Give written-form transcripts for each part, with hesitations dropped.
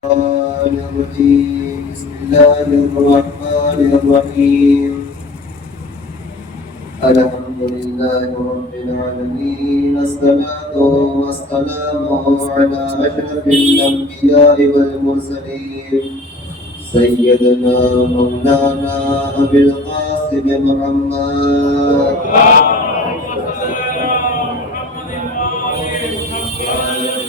بسم الله الرحمن الرحيم الحمد لله رب العالمين الصلاة والسلام على أشرف الأنبياء والمرسلين سيدنا مولانا أبي القاسم محمد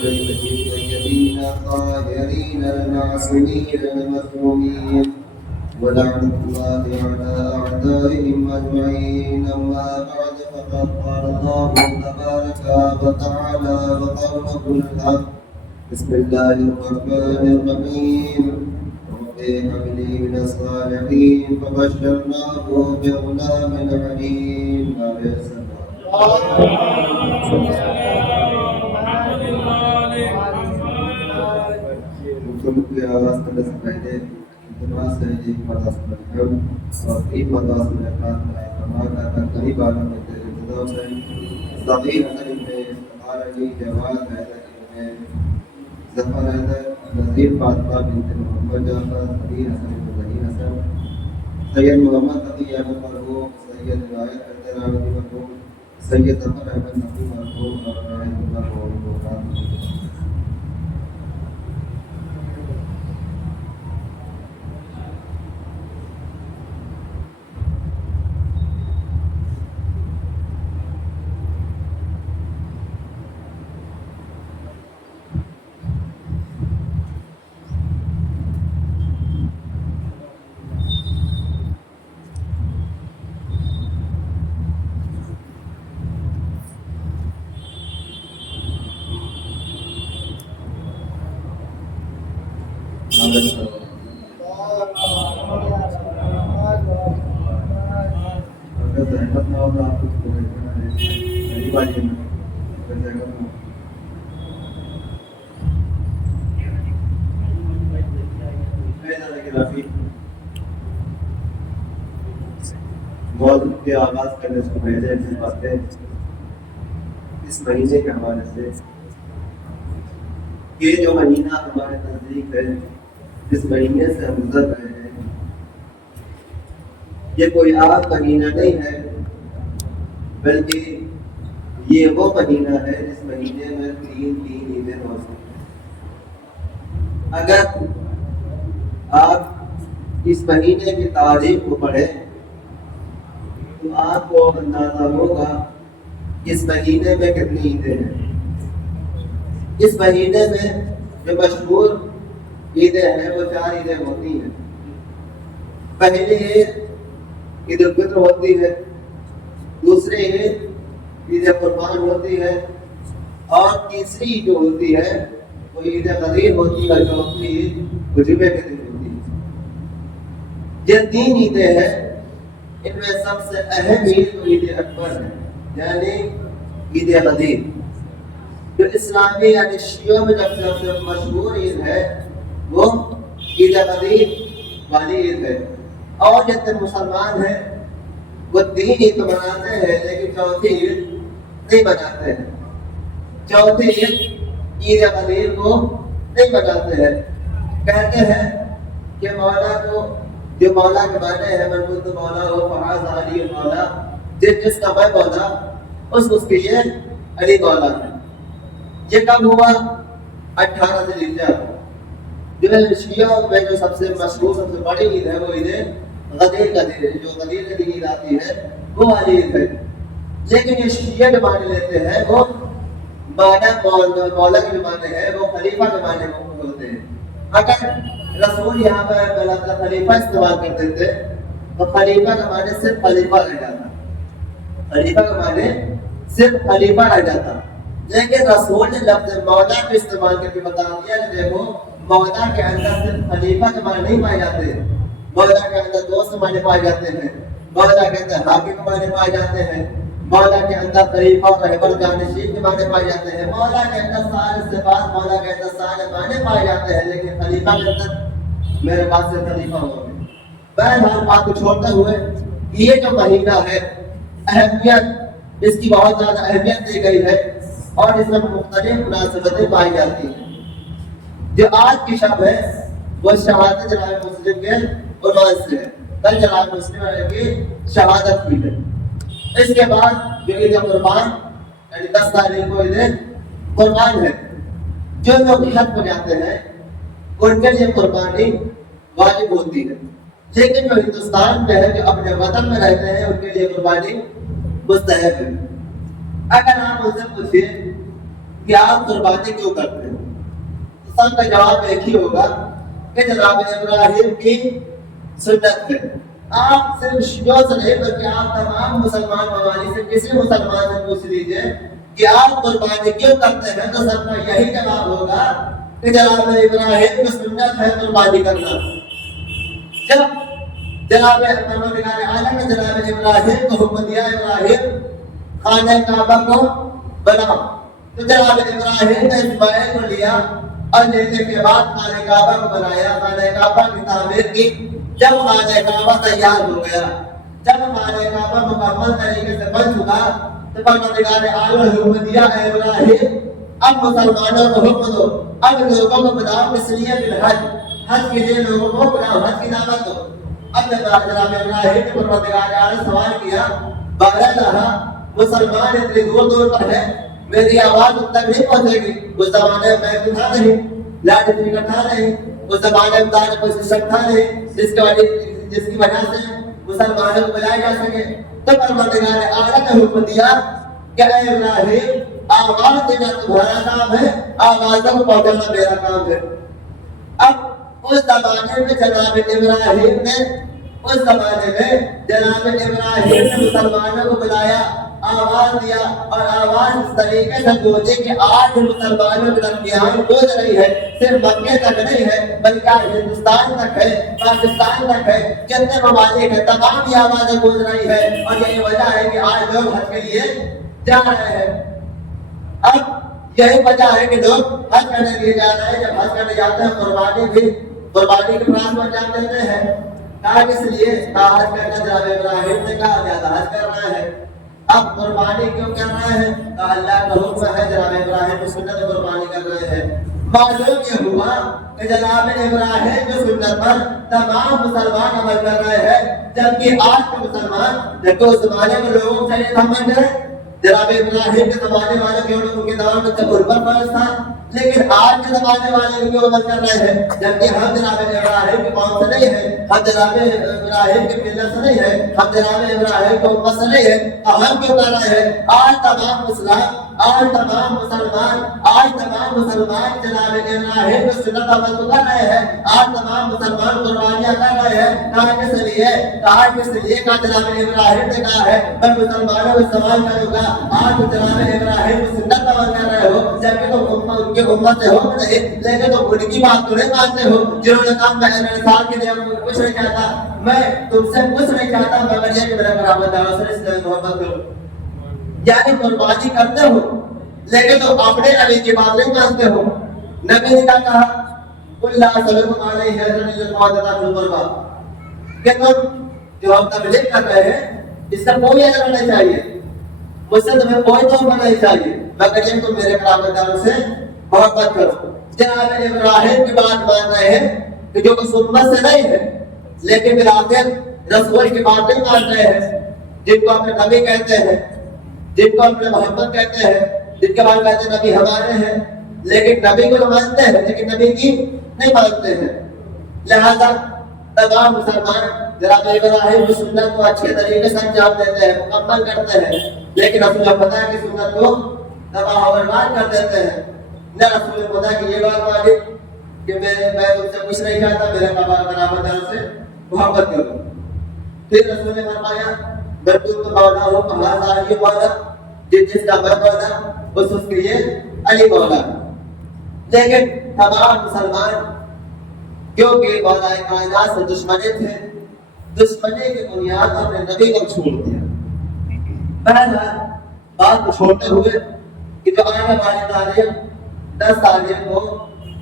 الطيبين الطاهرين المعصومين المظلومين ولعنة الله على أعدائهم أجمعين. أما بعد فقد قال الله تبارك وتعالى وقوله الحق. بسم الله الرحمن الرحيم. رب هب لي من الصالحين فبشرناه بغلام عليم. مختلف آواز کرنے سے پہلے اعتماد سے ایک مداس پر اور ایک مداس میں ہمارا قریب عالم میں ابتدا سے ضمیر حسن میں ہمارا جواد حیدر ظفر حیدر نذیر فاطمہ بنت محمد جعفر نذیر حسن ظہیر حسن سید محمد تقی احمد مرحوم سید ولایت حیدر عابدی مرحوم سید ظفر احمد نقوی مرحوم اور رائد اللہ مرحوم. موضوع کے آغاز کرنے سے پہلے ایسی باتیں اس مہینے کے حوالے سے یہ جو مہینہ ہمارے نزدیک ہے جس مہینے سے ہم گزر رہے ہیں یہ کوئی عام مہینہ نہیں ہے بلکہ یہ وہ مہینہ ہے جس مہینے میں تین عیدیں موجود ہیں. اگر آپ اس مہینے کی تاریخ کو پڑھیں تو آپ کو اندازہ ہوگا اس مہینے میں کتنی عیدیں ہیں. اس مہینے میں جو مشہور عیدیں ہیں وہ 4 عیدیں ہوتی ہیں. پہلی عید الفطر ہوتی ہے، دوسری عید قربان ہوتی ہے، اور تیسری جو ہوتی ہے وہ عید غدیر ہوتی ہے، جو اپنی عید جمعے کے دن ہوتی ہے. یہ 3 عیدیں ہیں. ان میں سب سے اہم عید عید اکبر ہے، یعنی عید غدیر، جو اسلامی یعنی شیعوں میں جب سے مشہور عید ہے وہ عید غدیر والی عید ہے. اور جتنے مسلمان ہیں وہ 3 عید مناتے ہیں لیکن چوتھی عید نہیں مناتے ہیں. چوتھی عید غدیر کو نہیں مناتے ہیں. کہتے ہیں کہ مولا کو جو مولا کے معنی ہے مربوط مولا ہو فعاض علی مولا، جس کا میں مولا اس کے یہ علی مولا ہے. یہ کب ہوا؟ 18 ذی الحجہ. جو شیعہ میں جو سب سے مشہور سب سے بڑی عید ہے وہ عید غدیر کا دن ہے. جو غدیر کا دن عید آتی ہے وہ والی عید ہے. لیکن یہ شیعہ جو معنی لیتے ہیں وہ مولا کے جو معنی ہے وہ خلیفہ کے معنی ہوتے ہیں. اگر رسول یہاں پر لفظ خلیفہ استعمال کرتے تھے تو خلیفہ کا معنی صرف خلیفہ رہ جاتا. خلیفہ کا معنی صرف خلیفہ رہ جاتا. لیکن رسول نے لفظ مولا کو استعمال کر کے بتا دیا کہ دیکھو مولا کے اندر صرف خلیفہ کے معنی نہیں پائے جاتے، مولا کے اندر دوست معنی پائے جاتے ہیں، مولا کے اندر حاکم کے معنی پائے جاتے ہیں، مولا کے اندر خلیفہ اور رہبر جانشین کے معنی پائے جاتے ہیں، مولا کے اندر سارے صفات، مولا کے اندر سارے معنی پائے جاتے ہیں. لیکن خلیفہ کے اندر میرے پاس سے خلیفہ ہو گئے. بہرحال بات کو چھوڑتے ہوئے یہ جو مہینہ ہے اہمیت اس کی بہت زیادہ اہمیت دی گئی ہے اور اس میں مختلف مناسبتیں پائی جاتی ہیں. جو آج کی شب ہے وہ شہادت جناب مسلم کے عنوان سے ہے، کل جناب مسلم کی شہادت کی ہے۔ اس کے بعد جو عید قربان یعنی 10 تاریخ کو عید قربان ہے۔ جو لوگ حج پہ جاتے ہیں ان کے لیے قربانی واجب ہوتی ہے، لیکن جو ہندوستان میں ہے، جو اپنے وطن میں رہتے ہیں، ان کے لیے قربانی مستحب ہے۔ اگر آپ ان سے پوچھیں کہ آپ قربانی کیوں کرتے ہیں تو سب کا جواب ایک ہی ہوگا کہ جناب ابراہیم کی سنت ہے۔ آپ صرف شیعوں سے نہیں بلکہ آپ تمام مسلمان ممالک سے کسی مسلمان سے پوچھ لیجئے کہ آپ قربانی کیوں کرتے ہیں تو سب کا یہی جواب ہوگا کہ جناب ابراہیم کی سنت ہے قربانی کرنا۔ جب جناب پروردگار عالم نے جناب ابراہیم کو حکم دیا ابراہیم خانہ کعبہ کو بناؤ، تو جناب ابراہیم نے اسماعیل کو لیا اور لینے کے بعد خانہ کعبہ کو بنایا، خانہ کعبہ کی تعمیر کی۔ جب خانہ کعبہ تیار ہو گیا، جب خانہ کعبہ مکمل طریقے سے بن چکا تو پروردگار عالم نے حکم دیا اے ابراہیم اب مسلمانوں کو حکم دو، اب لوگوں کو بتاؤ اس لیے بالحج، حج کے لیے لوگوں کو بتاؤ، حج کی دعوت دو۔ اب جناب ابراہیم نے پروردگار عالم نے سوال کیا بارہا مسلمان اتنی دور دور پر ہے، میری آواز اب تک نہیں پہنچے گی۔ اس زمانے میں میں تھا نہیں، لاڈ اسپیکر تھا نہیں، اس زمانے میں کوئی سسٹم تھا نہیں جس کی وجہ سے مسلمانوں کو بلایا جا سکے۔ تو پروردگار عالم نے حکم دیا کہ اے ابراہیم آواز دینا تمہارا کام ہے، آوازوں کو پہنچانا میرا کام ہے۔ اب اس زمانے میں جناب ابراہیم نے مسلمانوں کو بلایا، آواز دیا اور آواز اس طریقے سے پہنچی کہ آج مسلمانوں کے درمیان گونج رہی ہے، صرف مکے تک نہیں ہے بلکہ ہندوستان تک ہے، پاکستان تک ہے، جتنے ممالک ہیں تمام یہ آوازیں گونج رہی ہے۔ اور یہی وجہ ہے کہ آج لوگ حج کے لیے جا رہے ہیں۔ اب یہی وجہ ہے کہ لوگ حج کرنے کے لیے جا رہے ہیں۔ جب حج کرنے جاتے ہیں قربانی کے پاس پر جان دیتے ہیں، کہا اس لیے حج کرنا جناب ابراہیم نے کہا زیادہ حج کرنا ہے۔ اب قربانی کیوں کر رہے ہیں؟ تو اللہ کا حکم ہے، جناب ابراہیم کی سنت قربانی کر رہے ہیں۔ معلوم یہ ہوا کہ جناب ابراہیم کی سنت پر تمام مسلمان عمل کر رہے ہیں، جبکہ آج کے مسلمان دیکھو اس زمانے میں لوگوں سے یہ سمجھ گئے جناب ابراہیم کے زمانے والے کے ان کے دور میں تکبر فرض تھا، لیکن آج کے زمانے والے کیوں عمل کر رہے ہیں؟ جبکہ ہم جناب ابراہیم کے قوم سے نہیں ہے، ہم جناب ابراہیم کے ملت سے نہیں ہے، ہم جناب ابراہیم کے امت سے نہیں ہے، ہم کیوں کر رہے ہیں؟ آج تمام مسلمان جناب ابراہیم کی سنت عمل کو کر رہے ہیں، آج تمام مسلمان قربانیاں کر رہے ہیں۔ کہا کس لیے کہا جناب ابراہیم نے کہا ہے میں مسلمانوں کو استعمال کروں گا۔ آج جناب ابراہیم کی سنت عمل کر رہے ہو، جبکہ تم ان کے امت سے ہو نہیں، لیکن تم ان کی بات تو نہیں مانتے ہو، جنہوں نے کہا میں انسان کے لیے کچھ نہیں چاہتا، میں تم سے کچھ نہیں چاہتا مگر یہ کہ میرا برابر داروں سے اس لیے محبت کرو۔ یعنی قربانی کرتے ہو لیکن تم اپنے نبی کی بات نہیں مانتے ہو۔ نبی نے کہا اللہ صلی اللہ علیہ وسلم کہ تم جو ہم تبلیغ کر رہے ہیں اس کا کوئی اثر نہیں چاہیے، مجھ سے تمہیں کوئی تحفہ نہیں چاہیے مگر یہ تم میرے برابر داروں سے محبت کرو۔ جناب ابراہیم کی بات مان رہے ہیں کہ جو اس امت سے نہیں ہے، لیکن بالآخر رسول کی بات نہیں مان رہے ہیں، جن کو اپنے نبی کہتے ہیں، جن کو اپنے محمد کہتے ہیں، جن کے بعد کہتے ہیں نبی ہمارے ہیں، لیکن نبی کو تو مانتے ہیں لیکن نبی کی نہیں مانتے ہیں۔ لہذا تمام مسلمان جناب ابراہیم کی سنت کو اچھے طریقے سے انجام دیتے ہیں، مکمل کرتے ہیں، لیکن رسول خدا کی سنت کو تباہ و برباد کر دیتے ہیں۔ نہ رسول خدا کی یہ بات مانی کہ میں ان سے کچھ نہیں چاہتا، میرے برابر داروں سے محبت کروں۔ پھر رسول نے فرمایا برکت مولا ہو ہمارا علی مولا، جس کا میں مولا اس کے لیے علی مولا۔ لیکن تمام مسلمان کیونکہ مولا کائنات سے دشمنی تھے، دشمنی کی بنیاد اپنے نبی کو چھوڑ دیا۔ بہرحال بات کو چھوڑتے ہوئے کہ جو آنے والی تاریخ 10 تاریخ کو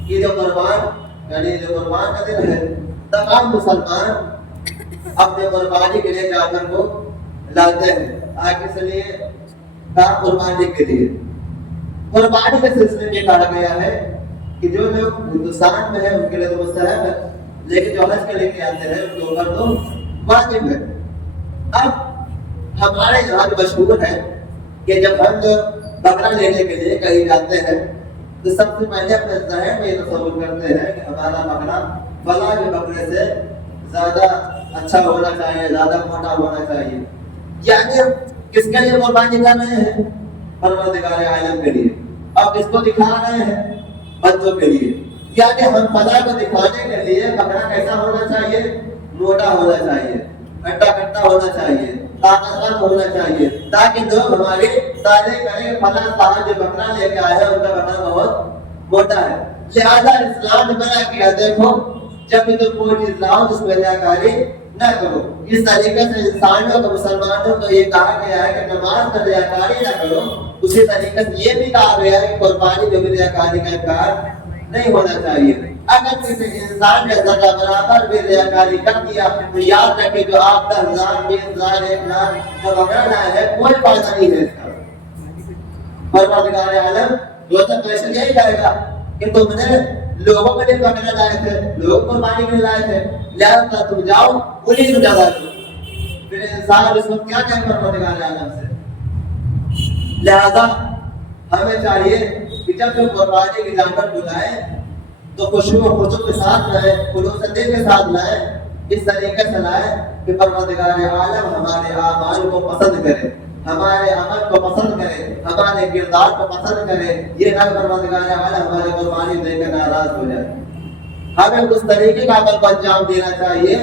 عید قربان یعنی عید قربان کا دن ہے، تمام مسلمان اپنے قربانی کے لیے جانور کو لاتے ہیں۔ آج اس لیے قربانی کے لیے قربانی کے سلسلے میں کہا گیا ہے کہ جو لوگ ہندوستان میں ہیں ان کے لیے تو مستحب ہے، لیکن جو حج کے لے کے آتے ہیں ان کے اوپر تو واجب ہے۔ اب ہمارے یہاں جو مشہور ہے کہ جب ہم بکرا لینے کے لیے کہیں جاتے ہیں تو سب سے پہلے اپنے ذہن میں یہ تصور کرتے ہیں کہ ہمارا بکرا فلاں کے بکرے سے زیادہ اچھا ہونا چاہیے، زیادہ موٹا ہونا چاہیے، یعنی کس کے لیے قربانی کر رہے ہیں؟ پروردگار عالم کے لیے۔ اب کس کو دکھا رہے ہیں؟ بندوں کے لیے، یعنی ہم خدا کو دکھانے کے لیے بکرا کیسا ہونا چاہیے؟ موٹا ہونا چاہیے، ہٹا کٹا ہونا چاہیے، طاقتور ہونا چاہیے، تاکہ لوگ ہماری تعریف کریں فلاں صاحب جو بکرا لے کے آئے ہیں ان کا بکرا بہت موٹا ہے۔ لہٰذا اسلام نے منع کیا، دیکھو جب بھی تم کوئی چیز لاؤ اس میں ریاکاری نہ کرو۔ اس طریقے سے انسانوں کو، مسلمانوں کو یہ کہا گیا ہے کہ نماز میں ریاکاری نہ کرو، اسی طریقے سے یہ بھی کہا گیا ہے کہ قربانی میں بھی ریاکاری کا انکار نہیں ہونا چاہیے۔ اگر کسی انسان نے ذرہ برابر بھی ریاکاری کر دیا تو یاد رکھے جو آپ 10,000 20,000 1,00,000 کا بکرا لائے ہیں کوئی فائدہ نہیں ہے اس کا۔ پروردگار عالم وہ تو پیسے یہی کہے گا کہ تم نے لوگوں کے لیے بکرا لائے تھے، لوگ قربانی کے لیے لائے تھے، لہٰذا تم جاؤ انہیں کو جزا دو۔ پھر انسان اس وقت کیا کہے پروردگار عالم سے؟ لہذا ہمیں چاہیے کہ جب تم قربانی کی جانور بلائیں تو خشوع و خضوع کے ساتھ لائیں، خلوص دل کے ساتھ لائیں، اس طریقے سے لائیں کہ پروردگار عالم ہمارے اعمال کو پسند کرے، ہمارے عمل کو پسند کرے، ہمارے کردار کو پسند کرے، یہ نہ پروردگار عالم ہماری قربانی دے کر ناراض ہو جائے۔ ہمیں اس طریقے کا عمل کو انجام دینا چاہیے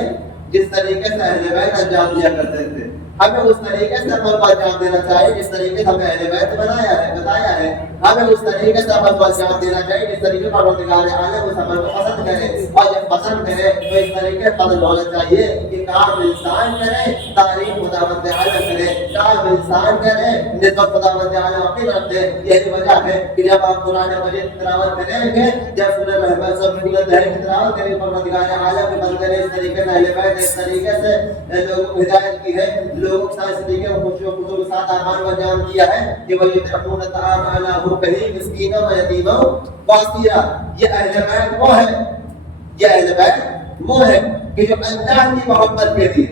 جس طریقے سے اہل بیت انجام دیا کرتے تھے۔ ہمیں اس طریقے سے عمل کو انجام دینا چاہیے جس طریقے سے ہمیں اہل بیت بتایا ہے۔ ہمیں اس طریقے سے عمل کو انجام دینا چاہیے جس طریقے پر پروردگار عالم اس عمل کو پسند کرے، اور جب پسند کرے تو اس طریقے سے پسند ہونا چاہیے کہ کام انسان کرے تعریف خداوند عالم کرے، کام انسان کرے نسبت خداوند عالم اپنی طرف دے۔ یہی وجہ ہے کہ جب آپ قرآن مجید کی تلاوت کریں گے، جب سورہ رحمت سب سورۃ الحج کی تلاوت کریں گے، پروردگار عالم کے بندے نے اس طریقے سے اہل بیت اس طریقے سے لوگوں کو ہدایت کی ہے، لوگوں کے ساتھ اس طریقے کو خشوع و خضوع کے ساتھ اعمال کو انجام دیا ہے کہ وَيُطْعِمُونَ الطَّعَامَ عَلَىٰ حُبِّهِ مِسْكِينًا وَيَتِيمًا وَأَسِيرًا۔ یہ اہل بیت وہ ہے، یہ اہل بیت وہ ہے کہ جو اللہ کی محبت کے لیے،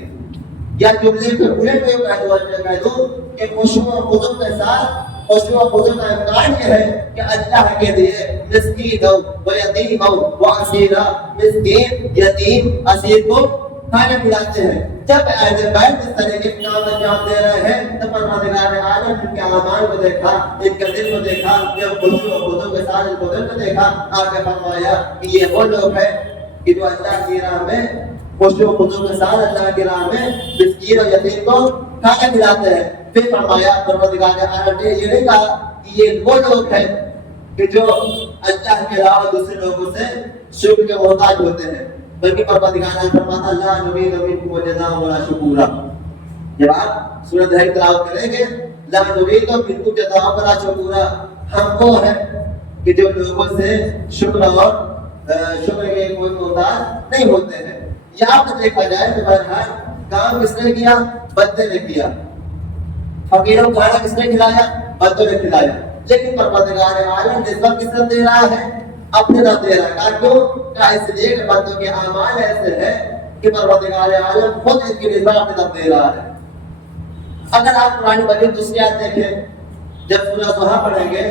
یا جملے کے پورے کو کہہ دوں کہ خشوع و خضوع کے ساتھ، خشوع و خضوع کا امکان یہ ہے کہ اللہ کے لیے مسکین و یتیم و اسیرا، مسکین یتیم اسیر کو کھانا کھلاتے ہیں۔ جب اہل بیت اس طرح کے کام انجام دے رہے ہیں تو پروردگار عالم ان کے اعمال کو دیکھا، ان کے دل کو دیکھا، جب خشوع و خضوع کے ساتھ ان کو دل کو دیکھا، آگے فرمایا کہ یہ وہ لوگ ہیں کہ جو اللہ کی راہ میں خشوع و خضوع کے ساتھ اللہ کی راہ میں مسکین اور یتیم کو کھانا کھلاتے ہیں۔ پھر فرمایا پروردگار عالم نے یہ نہیں کہا کہ یہ وہ لوگ ہیں کہ جو اللہ کے علاوہ دوسرے لوگوں سے شکر کے محتاج ہوتے ہیں، بلکہ پروردگار نے فرمایا اللہ نريد منكم جزاء ولا شکورا۔ جب آپ سورۃ الحج تلاوت کریں گے، لا نريد منكم جزاء ولا شکورا، ہم وہ ہیں کہ جو لوگوں سے شکر اور شکر کے کوئی محتاج نہیں ہوتے ہیں۔ یہاں پر دیکھا جائے تو بہرحال کام کس نے کیا؟ بندے نے کیا۔ فقیروں کو کھانا کس نے کھلایا؟ بندوں نے کھلایا۔ لیکن پروردگار عالم نسبت کس طرف دے رہا ہے؟ اپنے طرف دے رہا ہے۔ کیوں؟ کیا اس لیے کہ بندوں کے اعمال ایسے ہیں کہ پروردگار عالم خود اس کی نسبت اپنے طرف دے رہا ہے۔ اگر آپ قرآن مجید دوسری آیت دیکھیں، جب سورہ ضحیٰ پڑھیں گے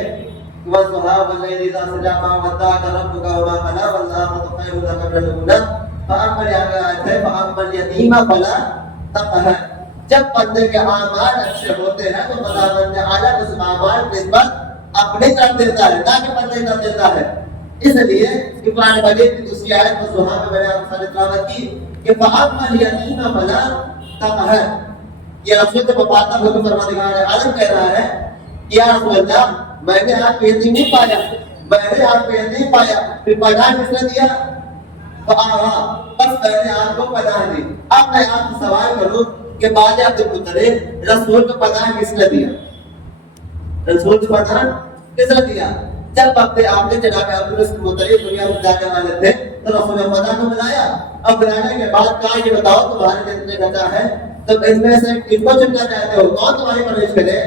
وَالضُّحَىٰ وَاللَّيْلِ إِذَا سَجَىٰ مَا وَدَّعَكَ رَبُّكَ وَمَا قَلَىٰ وَالْآخِرَةُ خَيْرٌ لَكَ مِنَ الْأُولَىٰ۔ فَأَمَّا الْيَتِيمَ فَلَا تَقْهَرْ۔ جب بندے کے اعمال اچھے ہوتے ہیں تو خداوند عالم اس اعمال کی نسبت اپنی طرف دیتا ہے، نہ کہ بندے کی طرف دیتا ہے۔ اس لیے کہ قرآن مجید کی دوسری آیت میں ضحیٰ میں میں نے آپ سے تلاوت کی کہ فَأَمَّا الْيَتِيمَ فَلَا تَقْهَرْ۔ یہ رسول کو مخاطب ہو کے پروردگار عالم کہہ رہا ہے کہ یا رسول اللہ میں نے آپ کو یتیم نہیں پایا، میں نے آپ کو یتیم پایا، پھر پناہ کس نے دیا؟ بس میں نے آپ کو پناہ دی۔ اب میں آپ سے سوال کروں کہ بعد عبد المطلب رسول کو پناہ کس نے دیا؟ رسول کو پناہ کس نے دیا؟ جب آپ نے جناب عبد المطلب دنیا میں جانے والے تھے تو رسول خدا کو بلایا، اب بلانے کے بعد کہا یہ بتاؤ تمہارے کتنے بچہ ہے، تو اس میں سے کن کو چننا چاہتے ہو، کون تمہاری پرورش کرے؟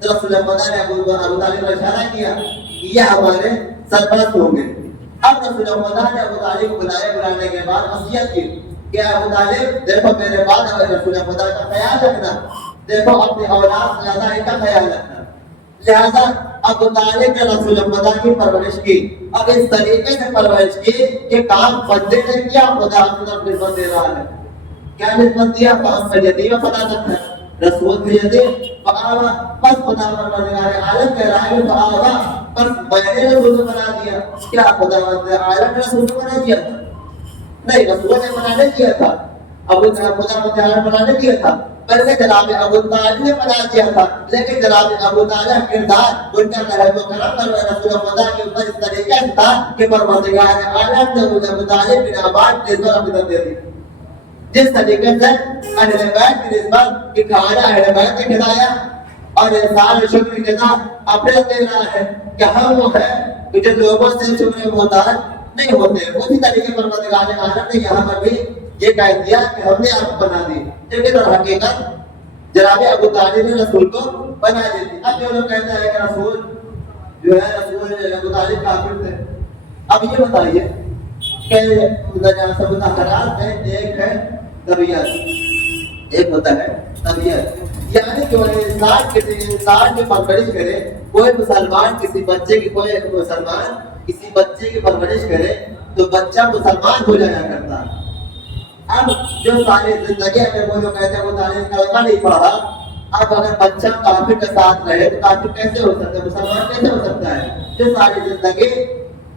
تو رسول خدا نے ابو طالب کو اشارہ کیا کہ یہ ہمارے سرپرست ہوں گے۔ اب رسول خدا نے ابو طالب کو بلایا، بلانے کے بعد وصیت کی کہ ابو طالب دیکھو میرے بعد رسول خدا کا خیال رکھنا، دیکھو اپنے اولاد سے زیادہ ان کا خیال رکھنا۔ لہذا ابو طالب نے رسول خدا کی پرورش کی، اب اس طریقے سے پرورش کی کہ کام بندے نے کیا، خدا اپنا نسبت دے رہا ہے۔ کیا نسبت دیا؟ فہم فلیتیم فلا تقہر، رسول فلیتیم فآوا، بس خدا پروردگار عالم کہہ رہا ہے فآوا، بس میں نے رسول کو بنا دیا۔ کیا خدا عالم نے رسول کو بنا دیا تھا؟ نہیں، رسول نے بنا نہیں دیا تھا، ابو خدا عالم بنا نہیں دیا تھا، بلکہ جناب ابو طالب نے بنا دیا تھا۔ لیکن جناب ابو طالب کردار ان کا رحم و کرم رسول خدا کے اوپر اس طریقے سے تھا کہ پروردگار عالم نے ابو طالب بن عباد کی نسبت اپنی طرف دے دی۔ جس طریقے سے اہل بیت کی نسبت کہ کھانا اہل بیت نے کھلایا اور انسان شکر کے ساتھ اپنے دے رہا ہے کہ ہم وہ ہے کہ جو لوگوں سے شکر محتاج نہیں ہوتے، اسی طریقے پر پروردگار عالم نے یہاں پر بھی یہ کہہ دیا کہ ہم نے آپ کو بنا دی، لیکن در حقیقت جناب ابو طالب نے رسول کو بنا دی تھی۔ اب جو لوگ کہتے ہیں کہ رسول جو ہے رسول ابو طالب کافر تھے، اب یہ بتائیے کہ متحرات میں ایک ہے طبیعت، ایک ہوتا ہے طبیعت، یعنی کہ وہ انسان کی پرورش کرے، کوئی مسلمان کسی بچے کی پرورش کرے تو بچہ مسلمان ہو جایا کرتا ہے۔ اب جو ساری زندگی اگر وہ جو کہتے ہیں وہ تعلیم کلمہ نہیں پڑھا، اب اگر بچہ کافر کے ساتھ رہے تو کافر کیسے ہو سکتا ہے، مسلمان کیسے ہو سکتا ہے؟ جو ساری زندگی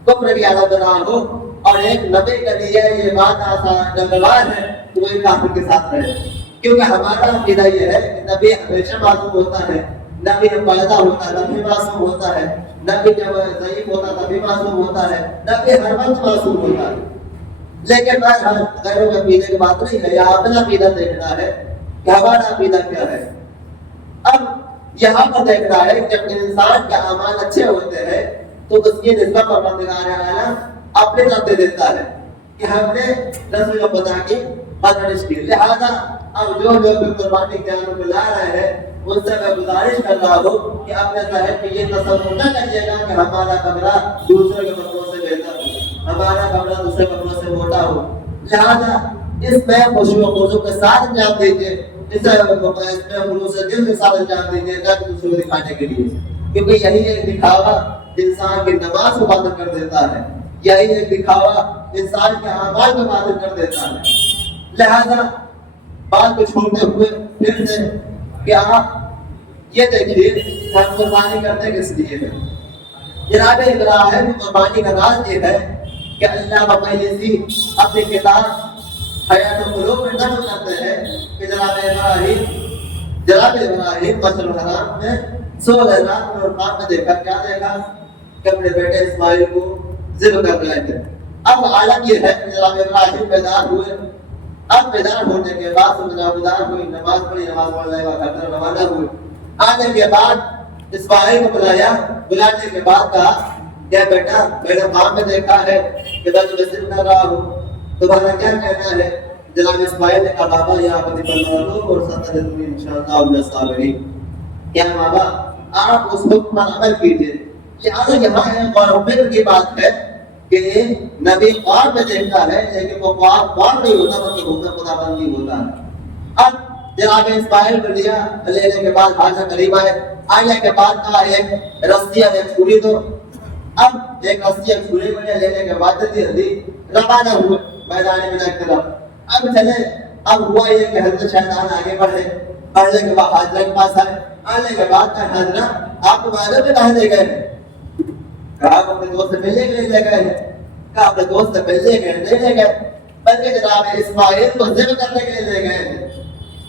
کفر کی عادت بنا ہو اور ایک نبی کے لیے یہ بات آسان ناگوار ہے کہ وہ کافر کے ساتھ رہے، کیونکہ ہمارا عقیدہ یہ ہے کہ نبی ہمیشہ معصوم ہوتا ہے، نبی جب پیدا ہوتا ہے نبی معصوم ہوتا ہے، نبی جب ضعیف ہوتا ہے نبی معصوم ہوتا ہے، نبی ہر وقت معصوم ہوتا ہے۔ لیکن غیروں کے عقیدے کی بات نہیں ہے، یا اپنا عقیدہ دیکھنا ہے کہ ہمارا عقیدہ کیا ہے۔ اب یہاں پر دیکھنا ہے کہ جب انسان کے اعمال اچھے ہوتے ہیں تو اس کی نسبت پروردگار عالم اپنے طرف دے دیتا ہے کہ ہم نے رسول خدا کی پرورش کی۔ لہذا اب جو لوگ قربانی کے عالم میں لا رہے ہیں ان سے میں گزارش کر رہا ہوں کہ اپنے ذہن میں یہ تصور نہ کریے گا کہ ہمارا کمرہ دوسرے کے کمروں سے بہتر ہو، ہمارا کمرہ دوسرے کمروں سے موٹا ہو۔ لہذا اس میں خوشی و خضوع کے ساتھ انجام دیجیے، اس میں خلوص دل کے ساتھ انجام دیجیے، نہ کہ دوسرے کو دکھانے کے لیے، کیونکہ یہی ایک دکھاوا انسان کی نماز کو باطل کر دیتا ہے، یہی ایک دکھاوا انسان کے اعمال کو باطل کر دیتا ہے۔ لہذا بات کو چھوڑتے ہوئے پھر سے کہ آپ یہ دیکھیے ہم قربانی کرتے کس لیے ہیں۔ جناب ابراہیم قربانی کا راز یہ ہے کہ اللہ بقیسی اپنی کتاب حیات القلوب میں نقل کرتے ہیں کہ جناب ابراہیم مسجد الحرام میں سو رات میں خواب میں دیکھا، کیا دیکھا کہ اپنے بیٹے اسماعیل کو ذبح کر رہے تھے۔ اب حالت یہ ہے کہ جناب ابراہیم بیدار ہوئے، اب بیدار ہونے کے بعد بیدار ہوئی، نماز پڑھی، نماز پڑھنے کے بعد روانہ ہوئے۔ آنے کے بعد اسماعیل کو بلایا، بلانے کے بعد کہا کیا بیٹا میں نے خواب میں دیکھا ہے کہ میں تمہیں ذبح کر رہا ہوں، تمہارا کیا کہنا ہے؟ جناب اسماعیل نے کہا بابا یا ابی بلغ اور ستجدنی انشاءاللہ من الصابرین، کیا بابا آپ اس حکم پر عمل کیجیے۔ لہٰذا یہاں ایک غور و فکر کی بات ہے کہ نبی خواب میں دیکھتا ہے لیکن وہ خواب نہیں ہوتا بلکہ حکم خدا بندی ہوتا ہے۔ اب جناب اسماعیل کو لیا، لینے کے بعد حاضر قریب آنے کے بعد کہا ایک رسی اور ایک چھری دو۔ اب ایک رسی ایک چھری کو لینے کے بعد جلدی روانہ ہوئے میدان میں کی طرف۔ اب چلے، اب ہوا یہ کہ حضرت شیطان آگے بڑھے، بڑھنے کے بعد حاضرہ کے پاس آنے کے بعد کہا حاضرہ آپ کو معلوم ہے کہاں لے گئے ہیں؟ کہا اپنے دوست سے ملنے کے لیے لے گئے ہیں۔ کہا اپنے دوست سے ملنے کے لیے نہیں لے گئے بلکہ جناب اسماعیل کو ذبح کرنے کے لیے لے گئے ہیں۔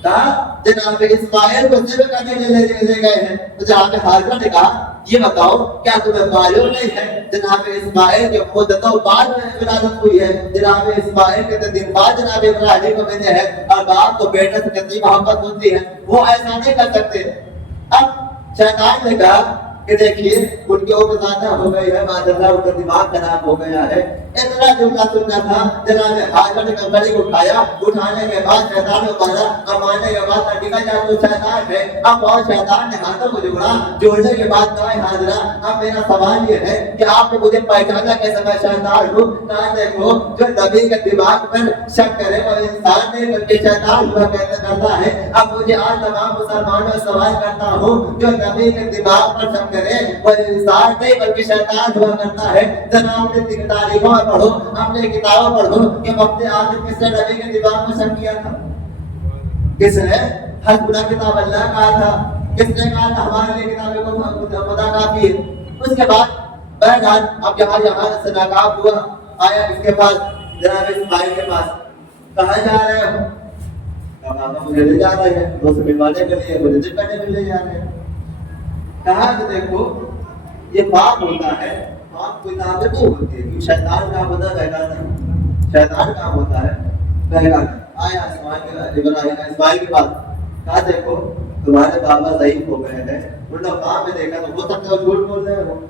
کہا جناب اسماعیل کو ذبح کرنے کے لیے لے گئے ہیں۔ تو جناب حاضرہ نے کہا یہ بتاؤ کیا تمہیں معلوم نہیں ہے جناب اسماعیل کے مدتوں بعد میں ولادت ہوئی ہے، جناب اسماعیل کے 3 دن بعد جناب ابراہیم کو ملے ہیں، اور باپ کو بیٹے سے کتنی محبت ہوتی ہے، وہ ایسا نہیں کر سکتے۔ اب شیطان نے کہا کہ دیکھیے ان کے اوپر زیادہ ہو گئی ہے، معذاللہ ان کا دماغ خراب ہو گیا ہے. اتنا جملہ سننا تھا. جناب حاضر نے کنکڑی کو اٹھایا، اٹھانے کے بعد شیطان کو مارا. اب مارنے کے بعد نکل جا تو شیطان ہے. اب اور شیطان نے ہاتھوں کو جوڑا. جوڑنے کے بعد کہا حاضرہ اب میرا سوال یہ ہے کہ آپ نے مجھے پہچانا کیسے میں شیطان ہوں؟ کہا دیکھو جو نبی کے دماغ پر شک کرے وہ انسان نہیں بلکہ شیطان ہوا کرتا ہے. اب مجھے آج تمام مسلمانوں سے سوال کرتا ہوں جو نبی کے دماغ پر شک کرے وہ انسان نہیں بلکہ شیطان ہوا کرتا ہے. جناب نے تاریخوں میں پڑھو، اپنے کتابوں پڑھو کہ وقت آخر کس نے نبی کے دماغ پر شک کیا تھا؟ کس نے؟ حسبنا کتاب اللہ کہا تھا. کس نے کہا تھا ہمارے لیے کتابیں کو خدا کافی ہے؟ اس کے بعد بہرحال اب یہاں سے ناکام ہوا. آیا اس کے پاس جناب اسماعیل کے پاس. کہاں جا رہے ہو؟ کہا مجھے لے جا رہے ہیں دوست ملوانے کے لیے، مجھے ذکر کرنے کے لیے جا رہے ہیں. کہا کہ دیکھو یہ پاپ ہوتا ہے، پاپ کوئی طاقت نہیں ہوتی ہے کہ شیطان کا ہوتا ہے بہکانا. شیطان کا ہوتا ہے بہکانا. آیا اسماعیل کے پاس. کہا دیکھو تمہارے بابا ضعیف ہو گئے ہیں، انہوں نے کام میں دیکھا تو ہو سکتا ہے جھوٹ بول رہے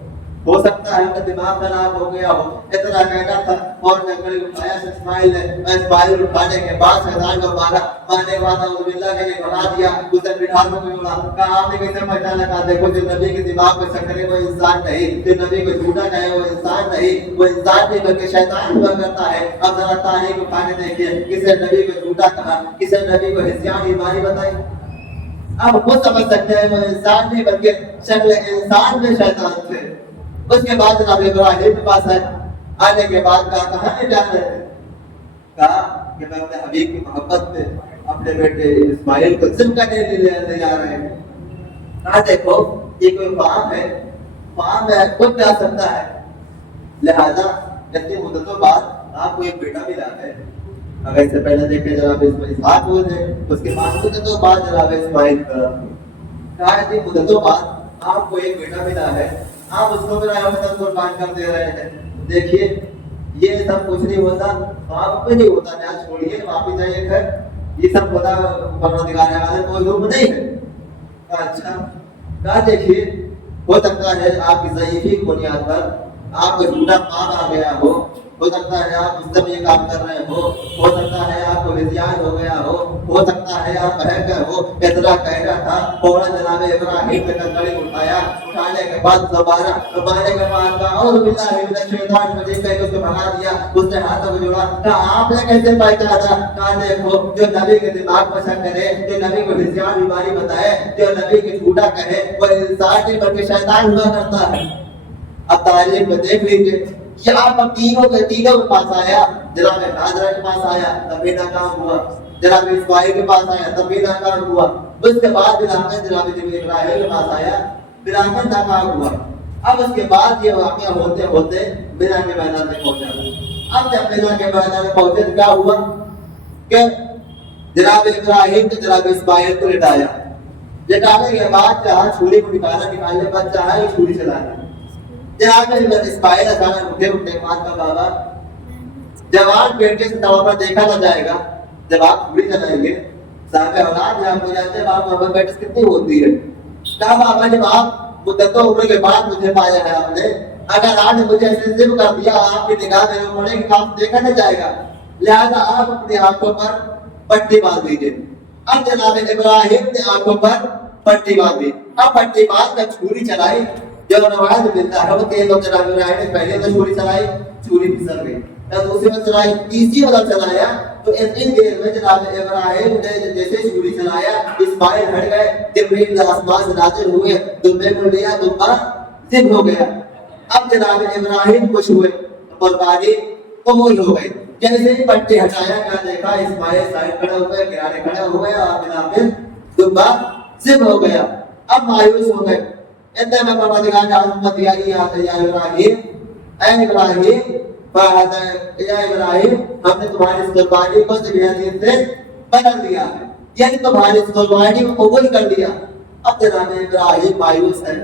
ہو سکتا ہے ان کا دماغ خراب ہو گیا ہو. اتنا کہنا تھا اور لکڑی اٹھایا اسماعیل نے. اسماعیل اٹھانے کے بعد شیطان کو مارا. مارنے کے بعد اعوذ باللہ کے لیے بنا دیا. اسے بٹھا کو جوڑا. کہا آپ نے کیسے پہچانا؟ کہا دیکھو جو نبی کے دماغ میں شک کرے وہ انسان نہیں، جو نبی کو جھوٹا کہے وہ انسان نہیں، وہ انسان نہیں بلکہ شیطان ہوا کرتا ہے. اب ذرا تاریخ اٹھانے دیکھیے کسے نبی کو جھوٹا کہا، کسے نبی کو ہزیان بیماری بتائی. اب خود سمجھ سکتے ہیں وہ انسان نہیں بلکہ شکل انسان میں شیطان تھے. اس کے بعد جناب ابراہیم کے پاس آئے. آنے کے بعد کہا کہاں لے جا رہے ہیں؟ کہا کہ میں اپنے حبیب کی محبت میں اپنے بیٹے اسماعیل کو ذبح کرنے کے لیے لے جا رہے ہیں. کہا دیکھو یہ کوئی فارم ہے، فارم میں خود جا سکتا ہے، لہذا اتنی مدتوں بعد آپ کو ایک بیٹا ملا ہے. اگر اس سے پہلے دیکھیں جناب اسحاق ہوئے تھے، اس کے بعد مدتوں بعد جناب اسماعیل کا. کہا اتنی مدتوں بعد آپ کو ایک بیٹا ملا ہے، آپ اس کو میرا قربان کر دے رہے ہیں. دیکھیے یہ سب کچھ نہیں ہوتا، آپ پہ نہیں ہوتا. نہ چھوڑیے واپس جائیے گھر، یہ سب خدا پروردگار عالم کو معلوم نہیں ہے. کہا اچھا. کہا دیکھیے ہو سکتا ہے آپ کی ضعیفی کی بنیاد پر آپ کو جھوٹا پاپ آ گیا ہو سکتا ہے آپ اس طرح یہ کام کر رہے ہو سکتا ہے آپ کو ہزیان ہو گیا ہو سکتا ہے آپ بہک گئے ہو. اتنا کہنا تھا فوراً جناب ابراہیم نے کنکڑی اٹھایا. اٹھانے کے بعد دوبارہ مارنے کے بعد اعوذ باللہ من الشیطان الرجیم کہہ کے اس کو بھگا دیا. اس نے ہاتھوں کو جوڑا. کہا آپ نے کیسے پہچانا؟ کہا دیکھو جو نبی کے دماغ پر شک کرے، جو نبی کو ہزیان بیماری بتائے، جو نبی کے جھوٹا کہے وہ انسان نہیں بلکہ شیطان ہوا کرتا ہے. اب تعلیم میں دیکھ لیجیے کہ آپ تینوں کے پاس آیا. جناب حاضرہ کے پاس آیا تب بھی ناکام ہوا. جناب اسماعیل کے پاس آیا تب بھی ناکام ہوا. اس کے بعد جناب ابراہیم کے پاس آیا، پھر ناکام ہوا. اب اس کے بعد یہ واقعہ ہوتے ہوتے مینا کے میدان میں پہنچا. اب جب مینا کے میدان میں پہنچے تو کیا ہوا کہ جناب ابراہیم نے جناب اسماعیل کو لٹایا. لٹانے کے بعد چاہا چھری کو نکالنے کے بعد چاہا یہ چھری چلایا. جناب اسماعیل اچانک اٹھے بات کا بابا جوان بیٹے سے طور پر دیکھا نہ جائے گا. جب آپ چھری چلائیں گے صاحب اولاد آپ کو جانتے ہیں بابا بیٹے سے کتنی ہوتی ہے. کہا بابا جب آپ مدتوں عمر کے بعد مجھے پایا ہے آپ نے، اگر آج مجھے ایسے ذبح کر دیا آپ کی نگاہ میرے پڑے گی آپ دیکھا نہ جائے گا، لہذا آپ اپنی آنکھوں پر پٹی باندھ دیجیے. اب جناب ابراہیم نے آنکھوں پر پٹی باندھی. اب پٹی باندھ کر چھری چلائی. جب روایت ملتا ہے وہ تیز ہو جناب ابراہیم نے پہلے تو چھری چلائی، چھری پھسل گئی. دوسری بار چلائی، تیسری بار چلایا تو اتنی دیر میں جناب ابراہیم نے جیسے چھری چلایا اسماعیل ہٹ گئے. جبریل آسمان سے نازل ہوئے، دمبے کو لیا، دمبا ذبح ہو گیا. اب جناب ابراہیم خوش ہوئے، قربانی قبول ہو گئی. جیسے ہی پٹی ہٹایا کیا دیکھا اسماعیل سائڈ کھڑے ہوئے، کنارے کھڑے ہوئے اور جناب دمبا ذبح ہو گیا. اب مایوس ہو گئے. اتنے میں پروردگار عالم نے دیا یا ابراہیم، اے ابراہیم یا ابراہیم ہم نے تمہاری اس قربانی کو ذبیحیت سے بدل دیا ہے، یعنی تمہاری اس قربانی کو قبول کر دیا. اب جناب ابراہیم مایوس ہے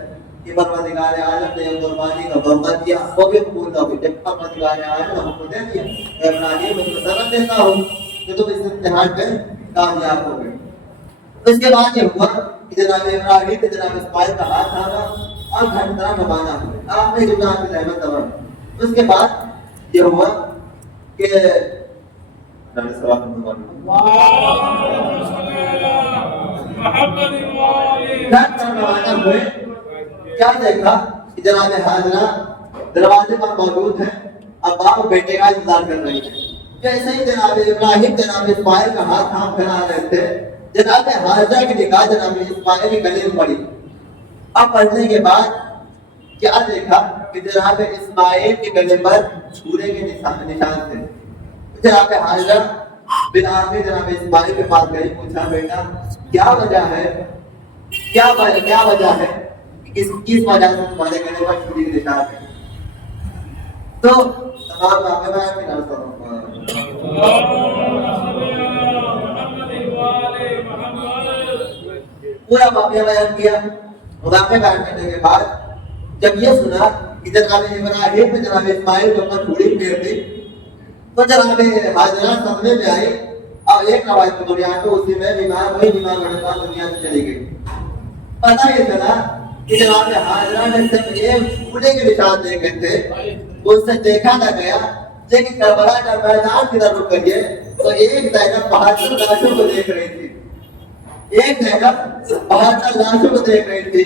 کہ پروردگار عالم نے قربانی کا حکم دیا وہ بھی قبول نہ ہوئی. جب پروردگار عالم نے حکم دے دیا ابراہیم میں سبق دیتا ہوں کہ تم اس امتحان میں کامیاب ہو گئے. اس کے بعد یہ ہوا کہ جناب ابراہیم نے جناب اسماعیل کا ہاتھ تھاما اور گھر کی طرف روانہ ہوئے. آپ نے جملہ کی رحمت تمام. اس کے بعد یہ ہوا کہ گھر طرف روانہ ہوئے. کیا دیکھا کہ جناب حاضرہ دروازے پر موجود ہے. اب باپ بیٹے کا انتظار کر رہی ہے. جیسے ہی جناب ابراہیم جناب اسماعیل کا ہاتھ تھام کر آ رہے تھے, جناب حاضرہ کی نگاہ جناب اسماعیل کے گلے میں پڑی. اب پڑھنے کے بعد کیا دیکھا کہ جناب اسماعیل کے گلے پر چھرے کے نشان تھے. جناب حاضرہ بلال میں جناب اسماعیل کے پاس گئی, پوچھا بیٹا کیا وجہ ہے, کیا وجہ ہے, کس وجہ سے تمہارے گلے پر چھری کے نشان ہے. تو تمام واقعہ بیان میں نظر پورا واقعہ بیان کیا. واقعہ بیان کرنے کے بعد جب یہ سنا کہ جناب ابراہیم نے جناب اسماعیل کے اوپر چھری پھیر دی تو جناب حاضرہ صدمے میں آئی. اور ایک روایت کی بنیاد پہ اسی میں وہی بیمار ہونے کے بعد دنیا سے چلی گئی. پتہ یہ چلا کہ جناب حاضرہ نے صرف ایک چھوٹے کے نشان دیکھے تھے, اس سے دیکھا نہ گیا. لیکن کربلا کا میدان کی طرف کریے تو ایک زینب 72 لاشوں کو دیکھ رہی تھی. ایک زینب 72 لاشوں کو دیکھ رہی تھی.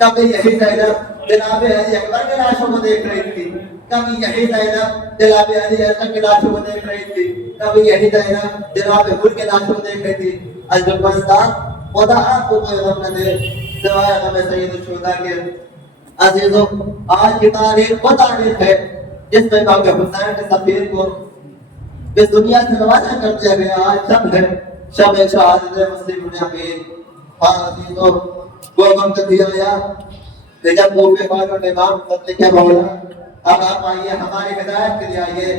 کبھی یہی زینب جناب علی اکبر کے لاشوں کو دیکھ رہی تھی, کبھی یہی زینب جناب علی اصغر کے لاشوں کو دیکھ رہی تھی, کبھی یہی زینب جناب حسن کے لاشوں کو دیکھ رہی تھی. ازبکستان خدا آپ کو کوئی غم نہ دے سوائے غم سید الشہداء کے. عزیزوں, آج کی تاریخ وہ تاریخ ہے جس میں باقی حسین کے سفیر کو اس دنیا سے روانہ کر دیا گیا. آج شب ہے, شب شہادت مسلم بن عقیل. ہاں عزیزوں, وہ وقت بھی آیا کہ جب وہ بے بار اور امام قتل کے مولا اب آپ آئیے ہماری ہدایت کے لیے آئیے.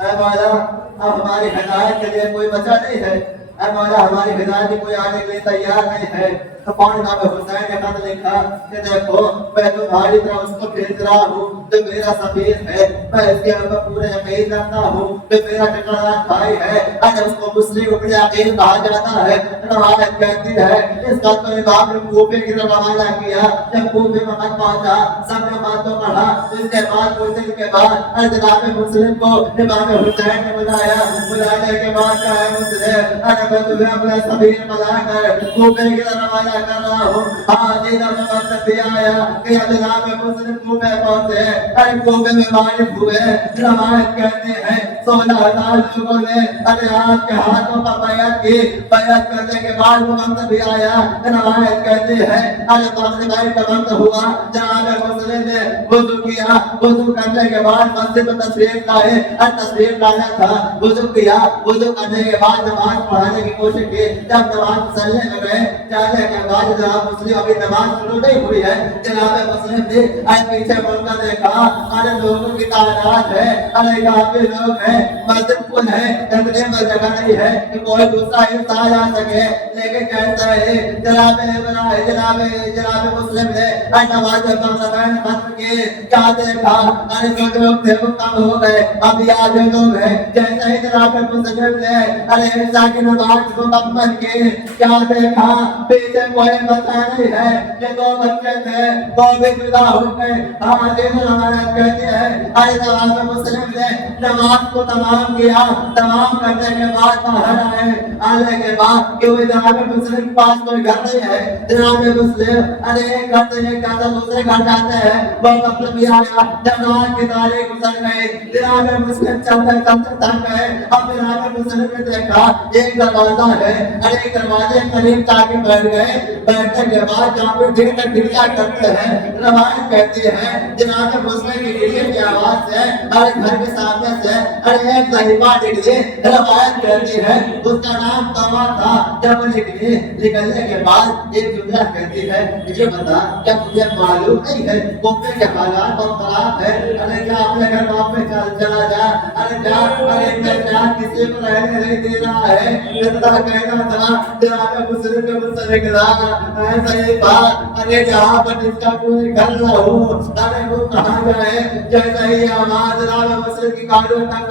اے مولا اب ہماری ہدایت کے لیے کوئی بچا نہیں ہے. اے مولا ہماری ہدایت کی کوئی آنے کے لیے تیار نہیں ہے. تو کون نام حسین نے خط لکھا کہ دیکھو میں تمہاری طرح اس کو بھیج رہا ہوں جو میرا سفیر ہے. میں اس کے اوپر پورے یقین رکھتا ہوں کہ میرا ٹکرانا بھائی ہے. اگر اس کو مسلم ابن عقیل کہا جاتا ہے. روایت کہتی ہے اس کا تو امام نے کوفے کی طرف روانہ کیا. جب کوفے میں خط پہنچا سب نے بات کو پڑھا. اس کے بعد کچھ دن کے بعد جناب مسلم کو امام حسین نے بلایا. بلانے کے بعد کہا مسلم اگر میں تمہیں اپنا سفیر بنا کر کوفے کی طرف روانہ کر رہا ہوں. آج ادھر میں وقت بھی آیا کہ جناب مسلم کوفے پہنچے. ارے کوفے میں معرف ہوئے. روایت کہتے ہیں 16,000 لوگوں نے ارے آپ کے ہاتھوں پر بیعت کی. بیعت کرنے کے بعد وہ وقت بھی آیا. روایت کہتے ہیں ارے تقریباً کا وقت ہوا. جناب مسلم نے وضو کیا. وضو کرنے کے بعد مسجد میں تشریف لائے. اور تشریف لانا تھا وضو کیا. وضو کرنے کے بعد نماز پڑھانے کی کوشش کی. جب نماز پڑھنے لگے جانے کے بعد جناب مسلم ابھی نماز شروع نہیں ہوئی ہے. جناب مسلم نے پیچھے مڑ کر دیکھا. ارے لوگوں کی تعداد ہے. ارے کافی لوگ ہیں. مسجد کل ہے. اتنے میں جگہ نہیں ہے کہ کوئی دوسرا انسان آ سکے. لیکن کہتا ہے جناب مسلم نے نماز ختم کی. کیا دیکھا ارے جو لوگ تھے وہ کم ہو گئے. اب آدھے لوگ ہیں. جیسے ہی جناب مسلم نے ارے عشاء کی نماز مکمل کی. کیا دیکھا پیچھے کوئی بچہ نہیں ہے. یہ 2 بچے تھے وہ بھی جدا ہو گئے. روایت کہتے ہیں ارے جناب مسلم نے نماز کو تمام کیا. تمام کرنے کے بعد باہر آئے. آنے کے بعد کہ وہ جناب مسلم کے پاس کوئی گھر نہیں ہے. جناب مسلم ارے ایک گھر سے ایک گھر سے دوسرے گھر جاتے ہیں. وہ مطلب بھی آیا. جب رات کی تاریخ گزر گئی جناب مسلم چلتے تھک گئے. اب جناب مسلم نے دیکھا ایک دروازہ ہے. ارے دروازے قریب جا کے بیٹھ گئے. بیٹھنے کے بعد جہاں پہ دل کا گریا کرتے ہیں. روایت کہتی ہے جناب مسلم کی گریے کی آواز سے ارے گھر کے سامنے سے ارے ایک صحیفہ نکلی. روایت کہتی ہے اس کا نام تما تھا. جب نکلنے کے بعد ایک جملہ کہتی ہے مجھے بتا کیا تجھے معلوم نہیں ہے کوفے کے حالات بہت خراب ہے. ارے کیا اپنے گھر واپس چلا جا. ارے جا. ارے کسی کو رہنے نہیں دے رہا ہے. اتنا کہنا تھا جناب مسلم کے مسلم کے ساتھ ایسا ہی بات. ارے جہاں پر جس کا کوئی گھر نہ ہو ارے وہ کہاں جائے. جیسا ہی آواز جناب مسلم کی کانوں تک